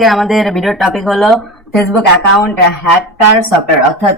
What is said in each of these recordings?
আজকে আমাদের ভিডিওর টপিক হলো ফেসবুক অ্যাকাউন্ট হ্যাকার সফটওয়্যার। অর্থাৎ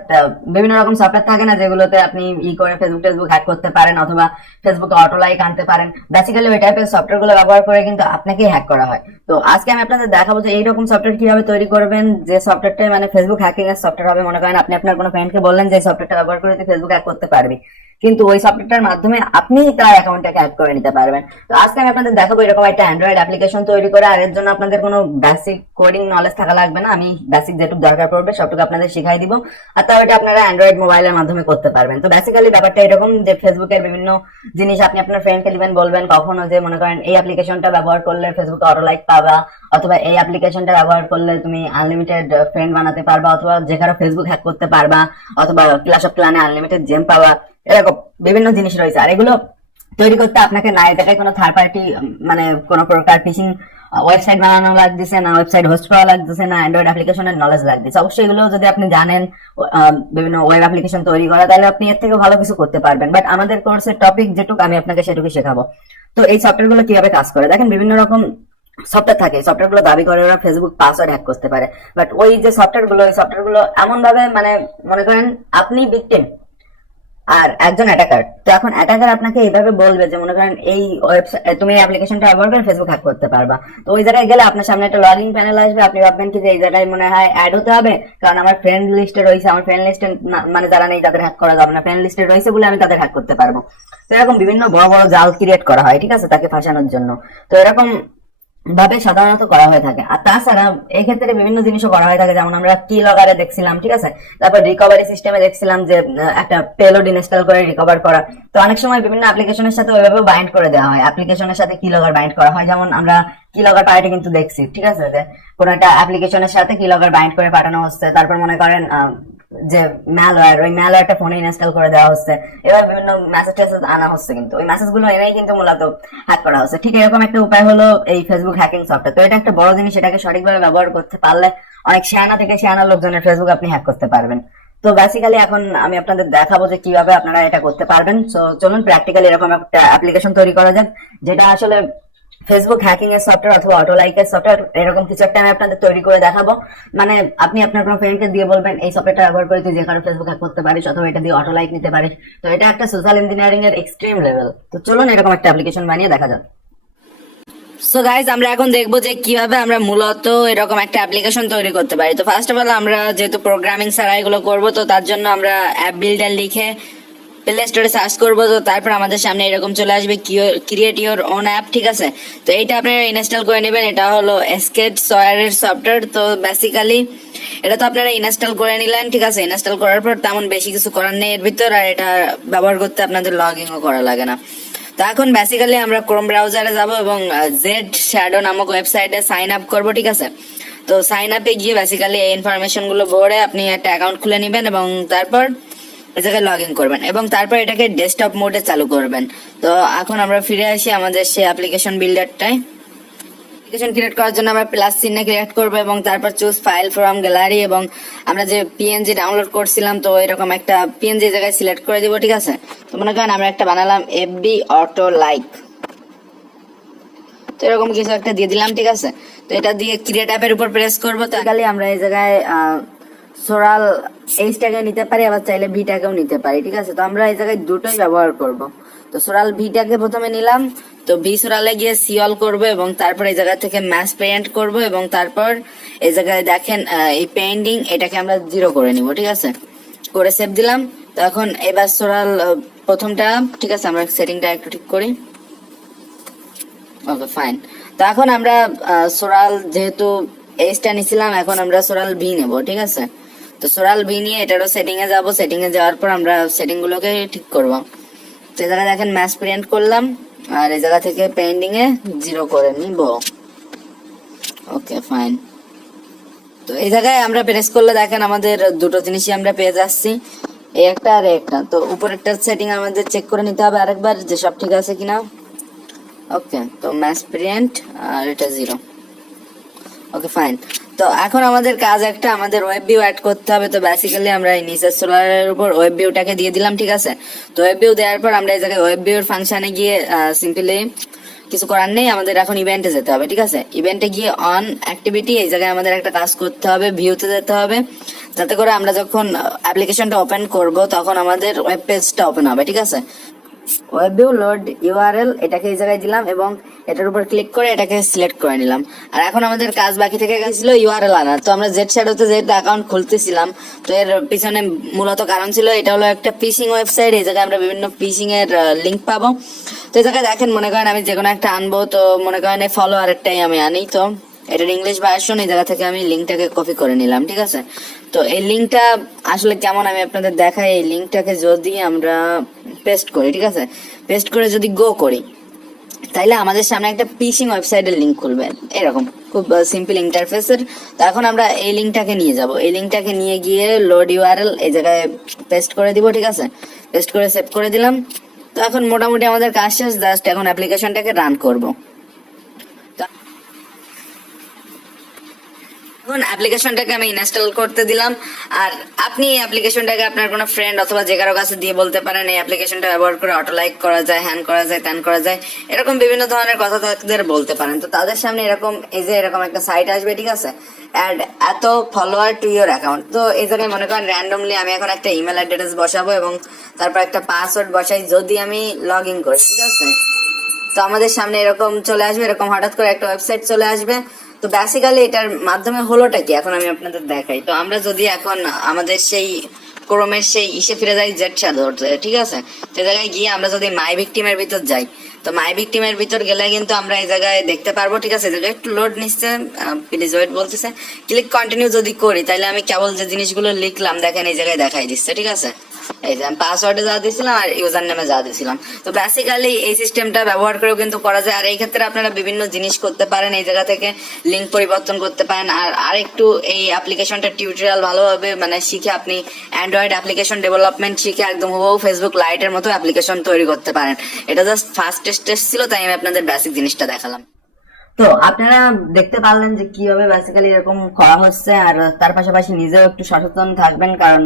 বিভিন্ন রকম সফটওয়্যার থাকে না যেগুলোতে আপনি করে ফেসবুক হ্যাক করতে পারেন অথবা ফেসবুকে অটো লাইক আনতে পারেন। বেসিক্যালি ওই টাইপের সফটওয়্যার গুলো ব্যবহার করে কিন্তু আপনাকেই হ্যাক করা হয়। তো আজকে আমি আপনাদের দেখাবো যে এইরকম সফটওয়্যার কিভাবে তৈরি করবেন, যে সফটওয়্যারটা মানে ফেসবুক হ্যাকিং এর সফটওয়্যার হবে। মনে করেন আপনি আপনার কোনো ফ্রেন্ডকে বললেন যে এই সফটওয়্যারটা ব্যবহার করে তুই ফেসবুক হ্যাক করতে পারবি, কিন্তু ওই সফটওয়্যারটার মাধ্যমে আপনি তার অ্যাকাউন্টটাকে হ্যাক করে নিতে পারবেন। তো আজকে আমি আপনাদের দেখাবো এরকম একটা অ্যান্ড্রয়েড অ্যাপ্লিকেশন তৈরি করে। আর এর জন্য আপনাদের কোনো বেসিক কোডিং নলেজ থাকা লাগবে না, আমি বেসিক যেটুকু দরকার পড়বে সবটুকু আপনাদের শিখাই দিব। আর তাও এটা আপনারা অ্যান্ড্রয়েড মোবাইলের মাধ্যমে করতে পারবেন। তো বেসিক্যালি ব্যাপারটা এরকম যে ফেসবুকের বিভিন্ন জিনিস আপনি আপনার ফ্রেন্ডকে দিবেন, বলবেন কখনো যে মনে করেন এই অ্যাপ্লিকেশনটা ব্যবহার করলে ফেসবুকে অটো লাইক পাবা, অথবা এই অ্যাপ্লিকেশনটা ব্যবহার করলে তুমি আনলিমিটেড ফ্রেন্ড বানাতে পারবা, অথবা যে কারো ফেসবুক হ্যাক করতে পারবা, অথবা ক্লাস অফ ক্লানে আনলিমিটেড জেম পাবা। এরকম বিভিন্ন জিনিস রয়েছে। আর এগুলো তৈরি করতে আপনাকে না এটাকে কোনো থার্ড পার্টি মানে কোনো প্রকার ফিশিং ওয়েবসাইট বানানো লাগতেছে না, ওয়েবসাইট হোস্ট করা লাগতেছে না, অ্যান্ড্রয়েড অ্যাপ্লিকেশনের নলেজ লাগতেছে। অবশ্যই এগুলো যদি আপনি জানেন বিভিন্ন ওয়েব অ্যাপ্লিকেশন তৈরি করা, তাহলে আপনি এর থেকে ভালো কিছু করতে পারবেন। বাট আমাদের কোর্সের টপিক যেটুকু আমি আপনাকে সেটুকু শেখাবো। তো এই সফটওয়্যার গুলো কিভাবে কাজ করে দেখেন, বিভিন্ন রকম সফটওয়্যার থাকে, সফটওয়্যার গুলো দাবি করে ওরা ফেসবুক পাসওয়ার্ড হ্যাক করতে পারে। বাট ওই যে সফটওয়্যার গুলো, ওই সফটওয়্যার গুলো এমন ভাবে মানে মনে করেন আপনি ভিকটিম আর একজন অ্যাটাকার। তো এখন অ্যাটাকার আপনাকে এইভাবে বলবে যে মনে করেন এই ওয়েবসাইট তুমি অ্যাপ্লিকেশনটা ব্যবহার করে ফেসবুক হ্যাক করতে পারবা। তো ওই জায়গায় গেলে আপনার সামনে একটা লগইন প্যানেল আসবে, আপনি ভাববেন কি যে এই জায়গায় মনে হয় অ্যাড হতে হবে, কারণ আমার ফ্রেন্ড লিস্টে রয়েছে, আমার ফ্রেন্ড লিস্টে মানে যারা নেই তাদের হ্যাক করা যাবে না, ফ্রেন্ড লিস্টে রয়েছে বলে আমি তাদের হ্যাক করতে পারবো। তো এরকম বিভিন্ন বড় বড় জাল ক্রিয়েট করা হয়, ঠিক আছে, তাকে ফাঁসানোর জন্য। তো এরকম ভাবে সাধারণত করা হয়ে থাকে। আর তাছাড়া এই ক্ষেত্রে বিভিন্ন জিনিসও করা হয়ে থাকে, যেমন আমরা কি লগারে দেখছিলাম, ঠিক আছে, তারপর রিকভারি সিস্টেমে দেখছিলাম যে একটা পেলোড ইনস্টল করে রিকভার করা। তো অনেক সময় বিভিন্ন অ্যাপ্লিকেশনের সাথে ওইভাবে বাইন্ড করে দেওয়া হয়, অ্যাপ্লিকেশনের সাথে কি লগার বাইন্ড করা হয়। যেমন আমরা কি লগার পার্টি কিন্তু দেখছি, ঠিক আছে, যে কোন একটা অ্যাপ্লিকেশনের সাথে কি লগার বাইন্ড করে পাঠানো হচ্ছে। তারপর মনে করেন যে ম্যালওয়্যার, ওই ম্যালওয়্যারটা ফোনে ইনস্টল করে দেওয়া হচ্ছে। এবার বিভিন্ন মেসেজ টেসেজ আনা হচ্ছে, কিন্তু ওই মেসেজ গুলো এনেই কিন্তু মূলত হ্যাক করা হচ্ছে। ঠিক এরকম একটা উপায় হলো এই ফেসবুক হ্যাকিং সফটওয়্যার। তো এটা একটা বড় জিনিস, এটাকে সঠিকভাবে ব্যবহার করতে পারলে অনেক শেয়ানা থেকে শেয়ানা লোকজনের ফেসবুক আপনি হ্যাক করতে পারবেন। তো বেসিক্যালি এখন আমি আপনাদের দেখাবো যে কিভাবে আপনারা এটা করতে পারবেন। তো চলুন প্র্যাকটিক্যালি এরকম একটা অ্যাপ্লিকেশন তৈরি করা যাক, যেটা আসলে ফেসবুক হ্যাকিং এর সফটওয়্যার অথবা অটো লাইক এর সফটওয়্যার। এরকম কিছু একটা আমি আপনাদের তৈরি করে দেখাবো। মানে আপনি আপনার কোনো ফ্রেন্ডকে দিয়ে বলবেন এই সফটওয়্যারটা ব্যবহার করে তুই যে কারো ফেসবুক হ্যাক করতে পারিস, অথবা এটা দিয়ে অটো লাইক নিতে পারিস। তো এটা একটা সোশ্যাল ইঞ্জিনিয়ারিং এর এক্সট্রিম লেভেল। তো চলুন এরকম একটা অ্যাপ্লিকেশন বানিয়ে দেখা যাক। সো গাইজ, আমরা এখন দেখবো যে কিভাবে আমরা মূলত এরকম একটা অ্যাপ্লিকেশন তৈরি করতে পারি। তো ফার্স্ট অফ অল আমরা যেহেতু প্রোগ্রামিং ছাড়া এগুলো করবো, তো তার জন্য আমরা অ্যাপ বিল্ডার লিখে প্লে স্টোরে সার্চ করবো। তো তারপর আমাদের সামনে এরকম চলে আসবে ক্রিয়েট ইওর ওন অ্যাপ, ঠিক আছে। তো এইটা আপনারা ইনস্টল করে নেবেন। এটা হলো এসকেড সয়ারের সফটওয়্যার। তো বেসিক্যালি এটা তো আপনারা ইনস্টল করে নিলেন, ঠিক আছে। ইনস্টল করার পর তেমন বেশি কিছু করার নেই এর ভিতর, আর এটা ব্যবহার করতে আপনাদের লগ ইনও করা লাগে না। তো এখন বেসিক্যালি আমরা ক্রোম ব্রাউজারে যাব এবং জেড শ্যাডো নামক ওয়েবসাইটে সাইন আপ করবো, ঠিক আছে। তো সাইন আপে গিয়ে বেসিক্যালি এই ইনফরমেশন গুলো ভরে আপনি একটা অ্যাকাউন্ট খুলে নেবেন এবং তারপর এই জায়গায় লগ ইন করবেন এবং তারপর এটাকে ডেস্কটপ মোডে চালু করবেন। তো এখন আমরা ফিরে আসি আমাদের সেই অ্যাপ্লিকেশন বিল্ডারটায়। অ্যাপ্লিকেশন ক্রিয়েট করার জন্য আমরা প্লাস চিহ্নে ক্রিয়েট করবো এবং তারপর চুজ ফাইল ফ্রম গ্যালারি, এবং আমরা যে পিএনজি ডাউনলোড করছিলাম তো এরকম একটা পিএনজি জায়গায় সিলেক্ট করে দিব, ঠিক আছে। তো মনে করেন আমরা একটা বানালাম এফবি অটো লাইক, তো এরকম কিছু একটা দিয়ে দিলাম, ঠিক আছে। তো এটা দিয়ে ক্রিয়েট অ্যাপের উপর প্রেস করবো। তো খালি আমরা এই জায়গায় সোরাল এইচটাকে নিতে পারি, আবার চাইলে ভিটাকেও নিতে পারি, ঠিক আছে। তো আমরা এই জায়গায় দুটোই ব্যবহার করব। তো সোরাল ভিটাকে প্রথমে নিলাম, তো ভি সোরালে গিয়ে সিঅল করবো এবং তারপর এই জায়গা থেকে ম্যাচ পেইন্ট করব এবং তারপর এই জায়গায় দেখেন এই পেইন্টিং এটাকে আমরা 0 করে নিব, ঠিক আছে, করে সেভ দিলাম। তো এখন এবার সোরাল প্রথমটা, ঠিক আছে, আমরা সেটিংটা একটু ঠিক করি। Okay fine. তো এখন আমরা সোরাল যেহেতু এইচটা নিছিলাম, এখন আমরা সোরাল ভি নেব, ঠিক আছে। তো সোরাল ভি নিয়ে এটারও সেটিং এ যাব। সেটিং এ যাওয়ার পর আমরা সেটিং গুলোকে ঠিক করব। তো এই জায়গায় দেখেন ম্যাচ প্রিন্ট করলাম আর এই জায়গা থেকে পেইন্টিং এ 0 করে নিব। Okay fine. তো এই জায়গায় আমরা প্রেস করলে দেখেন আমাদের দুটো জিনিসই আমরা পেয়ে যাচ্ছি, এই একটা আর একটা। তো উপরেরটার সেটিং আমাদের চেক করে নিতে হবে আরেকবার যে সব ঠিক আছে কিনা। ওকে, তো ম্যাচ প্রিন্ট আর এটা 0। Okay fine. তো এখন আমাদের কাজ একটা, আমাদের ওয়েব ভিউ অ্যাড করতে হবে। তো বেসিক্যালি আমরা এই নিচের সোলারের উপর ওয়েব ভিউটাকে দিয়ে দিলাম, ঠিক আছে। তো ওয়েব ভিউ দেওয়ার পর আমরা এই জায়গায় ওয়েব ভিউর ফাংশনে গিয়ে সিম্পলি কিছু করার নেই, আমাদের এখন ইভেন্টে যেতে হবে। ঠিক আছে, ইভেন্টে গিয়ে অন অ্যাক্টিভিটি, এই জায়গায় আমাদের একটা কাজ করতে হবে, ভিউতে যেতে হবে, যাতে করে আমরা যখন অ্যাপ্লিকেশনটা ওপেন করব তখন আমাদের ওয়েব পেজটা ওপেন হবে। ঠিক আছে, ওয়েব ভিউ লোড ইউআরএল এটাকে এই জায়গায় দিলাম এবং এটার উপর ক্লিক করে এটাকে সিলেক্ট করে নিলাম। আর এখন আমাদের কাজ বাকি থেকে গেছিল ইউআরএল আনার। তো আমরা জেড শ্যাডোতে যেটা অ্যাকাউন্ট খুলতেছিলাম, তো এর পিছনে মূলত কারণ ছিল এটা হলো একটা ফিশিং ওয়েবসাইট। এই জায়গায় আমরা বিভিন্ন ফিশিং এর লিঙ্ক পাবো। তো এই জায়গায় দেখেন, মনে করেন আমি যে কোনো একটা আনবো, তো মনে করেন এই ফলোয়ারেরটাই আমি আনি। তো এটার ইংলিশ ভার্সন, এই জায়গা থেকে আমি লিঙ্কটাকে কপি করে নিলাম। ঠিক আছে, তো এই লিঙ্কটা আসলে কেমন আমি আপনাদের দেখাই। এই লিঙ্কটাকে যদি আমরা পেস্ট করি, ঠিক আছে, পেস্ট করে যদি গো করি, তাইলে আমাদের সামনে একটা ফিশিং ওয়েবসাইটের লিঙ্ক খুলবে, এরকম খুব সিম্পল ইন্টারফেসের। তো এখন আমরা এই লিঙ্কটাকে নিয়ে যাব, এই লিঙ্কটাকে নিয়ে গিয়ে লোড ইউআরএল এই জায়গায় পেস্ট করে দিব। ঠিক আছে, পেস্ট করে সেভ করে দিলাম। তো এখন মোটামুটি আমাদের কাজ শেষ, জাস্ট এখন অ্যাপ্লিকেশনটাকে রান করব। এখন অ্যাপ্লিকেশনটাকে আমি ইনস্টল করতে দিলাম। আর আপনি এই অ্যাপ্লিকেশনটাকে আপনার কোনো ফ্রেন্ড অথবা যে কারো কাছে দিয়ে বলতে পারেন এই অ্যাপ্লিকেশনটা ব্যবহার করে অটো লাইক করা যায়, হ্যান করা যায়, ত্যান করা যায়, এরকম বিভিন্ন ধরনের কথা তাদের বলতে পারেন। তো তাদের সামনে এরকম এই যে এরকম একটা সাইট আসবে। ঠিক আছে, অ্যাড এত ফলোয়ার টু ইউর অ্যাকাউন্ট। তো এই জায়গায় মনে করেন র্যান্ডমলি আমি এখন একটা ইমেল অ্যাড্রেস বসাবো এবং তারপর একটা পাসওয়ার্ড বসাই, যদি আমি লগ ইন করি। ঠিক আছে, তো আমাদের সামনে এরকম চলে আসবে, এরকম হঠাৎ করে একটা ওয়েবসাইট চলে আসবে। তো বেসিক্যালি এটার মাধ্যমে হলোটা কি এখন আমি আপনাদের দেখাই। তো আমরা যদি এখন আমাদের সেই ক্রোমের সেই ইসে ফিরে যাই, জেড শ্যাডোতে, ঠিক আছে, তো জায়গায় গিয়ে আমরা যদি মাই ভিকটিমের ভিতর যাই, তো মাই ভিকটিমের ভিতর গেলে কিন্তু আমরা এই জায়গায় দেখতে পারবো। ঠিক আছে, জায়গায় একটু লোড নিচ্ছে, প্লিজ ওয়েট বলতেছে। ক্লিক কন্টিনিউ যদি করি, তাহলে আমি কেবল যে জিনিসগুলো লিখলাম দেখেন এই জায়গায় দেখাই দিচ্ছে। ঠিক আছে, এই যে আমি পাসওয়ার্ডে যা দিয়েছিলাম আর ইউজার নেমে যা দিয়েছিলাম। তো বেসিক্যালি এই সিস্টেমটা ব্যবহার করেও কিন্তু করা যায়। আর এই ক্ষেত্রে আপনারা বিভিন্ন জিনিস করতে পারেন, এই জায়গা থেকে লিঙ্ক পরিবর্তন করতে পারেন। আর একটু এই অ্যাপ্লিকেশনটা টিউটোরিয়াল ভালোভাবে মানে শিখে আপনি অ্যান্ড্রয়েড অ্যাপ্লিকেশন ডেভেলপমেন্ট শিখে একদম হুবহু ফেসবুক লাইটের মতো অ্যাপ্লিকেশন তৈরি করতে পারেন। এটা জাস্ট ফার্স্ট টেস্ট ছিল, তাই আমি আপনাদের বেসিক জিনিসটা দেখালাম। তো আপনারা দেখতে পারলেন যে কিভাবে বেসিক্যালি এরকম করা হচ্ছে। আর তার পাশাপাশি নিজেও একটু সচেতন থাকবেন, কারণ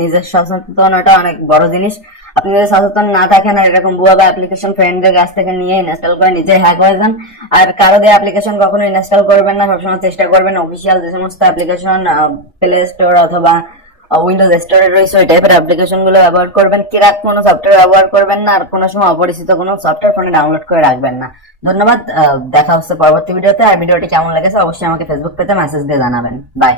নিজের সচেতনতা অনেক বড় জিনিস। আপনি যদি সচেতন না থাকেন আর এরকম ভুয়া অ্যাপ্লিকেশন ফ্রেন্ডদের কাছ থেকে নিয়ে ইনস্টল করে নিজে হ্যাক হয়ে যান। আর কারো দিয়ে অ্যাপ্লিকেশন কখনো ইনস্টল করবেন না, সবসময় চেষ্টা করবেন অফিসিয়াল যে সমস্ত অ্যাপ্লিকেশন প্লে স্টোর অথবা উইন্ডোজ স্টোরে রয়েছে ওই টাইপের অ্যাপ্লিকেশন গুলো ব্যবহার করবেন। কিরাক কোনো সফটওয়্যার ব্যবহার করবেন না, আর কোনো সময় অপরিচিত কোনো সফটওয়্যার ফোনে ডাউনলোড করে রাখবেন না। ধন্যবাদ, দেখা হচ্ছে পরবর্তী ভিডিওতে। আর ভিডিওটি কেমন লেগেছে অবশ্যই আমাকে ফেসবুক পেজে মেসেজ দিয়ে জানাবেন। বাই।